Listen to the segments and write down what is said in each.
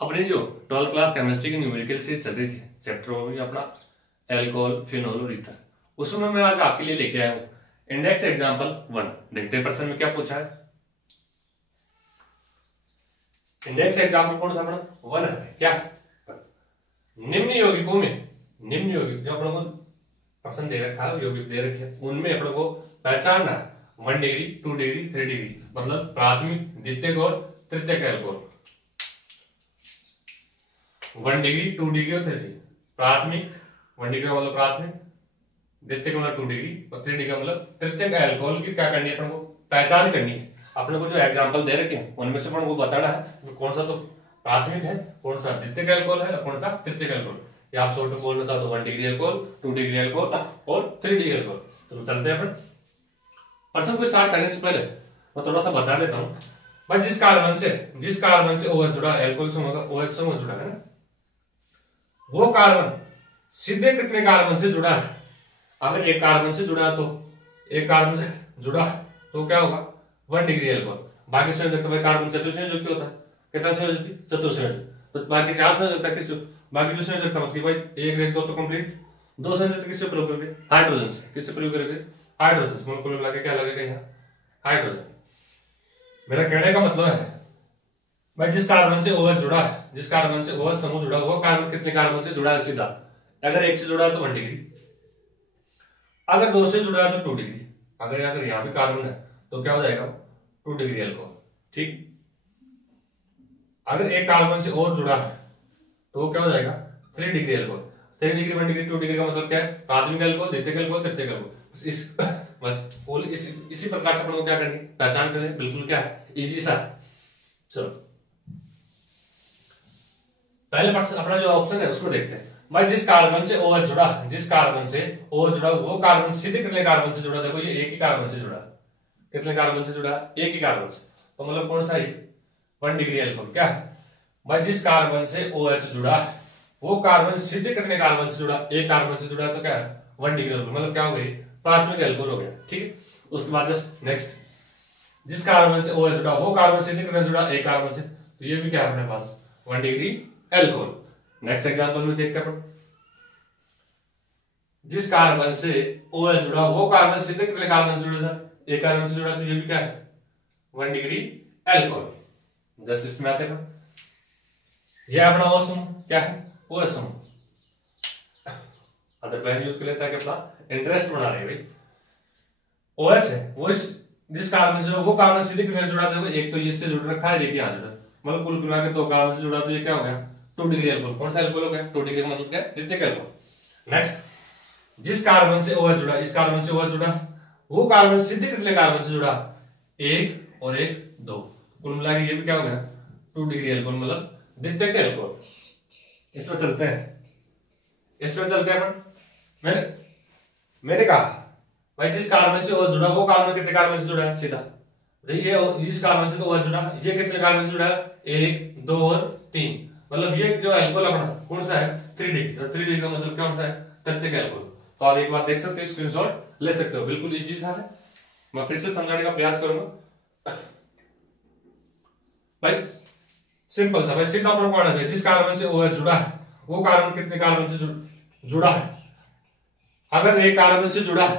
अपनी जो 12th class chemistry की न्यूमेरिकल सीरीज चल रही थी, चैप्टर वो भी अपना एल्कोहल, फिनोल और ईथर, उसमें मैं आज आपके लिए लेके आया हूं इंडेक्स एग्जांपल 1। देखते हैं प्रश्न में क्या पूछा है। इंडेक्स एग्जांपल कौन सा अपना 1 है। क्या निम्न यौगिकों में, निम्न यौगिक जो अपनों को प्रश्न दे रखा है, यौगिक दे रखे हैं, उनमें अपनों को पहचानना 1 डिग्री 2 डिग्री 3 डिग्री, मतलब प्राथमिक, द्वितीयक और तृतीयक एल्कोहल। 1 डिग्री 2 डिग्री और 3 डिग्री। प्राथमिक 1 डिग्री का मतलब प्राथमिक, द्वितीयक मतलब 2 डिग्री और 3 डिग्री का मतलब तृतीयक एल्कोहल की क्या करनी है, अपने को पहचान करनी है। अपने को जो एग्जांपल दे रखे हैं उनमें से अपने को बताना है कौन सा तो प्राथमिक है, कौन सा द्वितीयक एल्कोहल है और कौन सा तृतीयक एल्कोहल। या आप शॉर्ट में बोलना चाहते हो 1 डिग्री एल्कोहल, 2 डिग्री एल्कोहल और 3 डिग्री एल्कोहल। तो चलते हैं फिर प्रश्न को स्टार्ट करने से पहले मैं थोड़ा सा बता देता हूं भाई, जिस कार्बन से OH जुड़ा, एल्कोहल से होगा OH से OH जुड़ा है ना, वो कार्बन सीधे कितने कार्बन से जुड़ा है। अगर एक कार्बन से जुड़ा तो क्या होगा 1 डिग्री एल्कोहल। बाकी संयोजकता भाई कार्बन चतुर्संयोजक होता है, कितना संयोजक चतुर्संयोजक, तो बाकी 4 संयोजकता किस, बाकी जो संयोजकता मतलब भाई 1 1 2 तो कंप्लीट। 2 संयोजकता किससे प्रयोग करेंगे, हाइड्रोजन से। किससे प्रयोग करेंगे, हाइड्रोजन से। कुल मिला के क्या लगेगा यहाँ, हाइड्रोजन। मेरा कहने का मतलब है भाई जिस कार्बन से OH जुड़ा है, जिस कार्बन से OH समूह जुड़ा, वो कार्बन कितने कार्बन से जुड़ा है सीधा। अगर 1 से जुड़ा है तो 1 डिग्री, अगर 2 से जुड़ा है तो 2 डिग्री, अगर यहाँ भी कार्बन है तो क्या हो जाएगा 2 डिग्री एल्कोहल। ठीक, अगर एक कार्बन से और जुड़ा है तो वो क्या हो जाएगा 3 degree alcohol. 3 degree 1 degree 2 degree का मतलब क्या है, प्राथमिक एल्कोहल, द्वितीयक एल्कोहल, तृतीयक एल्कोहल। इसी प्रकार से अपन को क्या करनी, पहचान करें, बिल्कुल क्या है, इजी सा है। चलो पहले अपना जो ऑप्शन है उसको देखते हैं भाई। जिस कार्बन से OH जुड़ा, वो कार्बन सीधे कितने कार्बन से जुड़ा, देखो ये एक ही कार्बन से जुड़ा। कितने कार्बन से जुड़ा, एक ही कार्बन से, तो मतलब कौन सा है 1 डिग्री एल्कोहल। क्या है भाई, जिस कार्बन से OH जुड़ा है वो कार्बन सीधे कितने कार्बन से जुड़ा, एक कार्बन से जुड़ा, तो क्या है 1 डिग्री एल्कोहल, मतलब क्या हो गई, प्राथमिक एल्कोहल हो गया। ठीक है, उसके बाद जस्ट नेक्स्ट, जिस कार्बन से OH जुड़ा वो कार्बन सीधे कितने जुड़ा, एक कार्बन से, तो ये भी क्या है अपने पास 1 डिग्री एल्कोहल। नेक्स्ट एग्जांपल में देखते हैं, जिस कार्बन से OH जुड़ा वो कार्बन सीधे कितने कार्बन से जुड़ा था, एक कार्बन से जुड़ा, तो ये भी क्या है 1 डिग्री एल्कोहल। जस्ट इसमें आते हैं, ये अपना OH समूह क्या है, OH समूह। अदर पेन यूज कर लेता है कि अपना इंटरेस्ट बना रहे भाई। OH है वो जिस कार्बन से वो कार्बन सीधे कितने जुड़ा था, एक तो इससे जुड़ रखा है, एक यहाँ जुड़ा, मतलब कुल मिला के 2 कार्बन से जुड़ा, तो ये क्या हो गया 2 डिग्री एल्कोहल। कौन सा एल्कोहल हो गया, 2 डिग्री का मतलब क्या है, द्वितीयक एल्कोहल। नेक्स्ट, जिस कार्बन से OH जुड़ा, इस कार्बन से OH जुड़ा, वो कार्बन सीधे कितने कार्बन से जुड़ा, 1 और 1 2, कुल मिला के ये भी क्या हो गया 2 डिग्री एल्कोहल, मतलब द्वितीयक एल्कोहल। इसमें चलते हैं अपन। मैंने कहा भाई जिस कार्बन से OH जुड़ा वो कार्बन कितने कार्बन से जुड़ा है सीधा, ये इस कार्बन से तो OH जुड़ा, ये कितने कार्बन से जुड़ा है 1 2 और 3, मतलब ये जो एल्कोहल अपना कौन सा है 3 डिग्री, और 3 डिग्री का मतलब क्या होता है तृतीयक एल्कोहल। तो आप एक बार देख सकते हो, स्क्रीनशॉट ले सकते हो, बिल्कुल इजी सा है। मैं फिर से समझाने का प्रयास करूंगा भाई, सिंपल सा भाई, सीधा अपन को आना चाहिए। जिस कार्बन से OH जुड़ा है वो कार्बन कितने कार्बन से जुड़ा है। अगर एक कार्बन से जुड़ा तो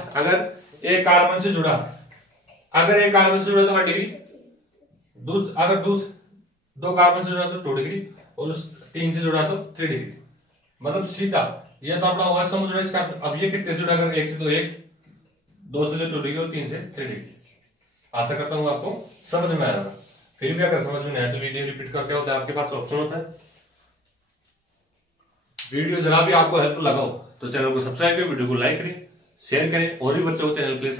1 डिग्री, अगर 2 कार्बन से जुड़ा तो 2 डिग्री, और 3 से जुड़ा तो 3 डिग्री, मतलब सीधा। ये तो अपना OH समूह जुड़ा इसका। अब ये कितने से जुड़ा, अगर 1 से तो 1, 2 से 2 डिग्री और 3 से 3 डिग्री। आशा करता हूं आपको समझ में आया होगा। फिर भी अगर समझ में नहीं आया तो वीडियो रिपीट का क्या होता है, आपके पास ऑप्शन होता है। वीडियो जरा भी आपको हेल्पफुल लगा हो तो चैनल को सब्सक्राइब करें, वीडियो को लाइक करें, शेयर करें, और भी बच्चों को चैनल के लिए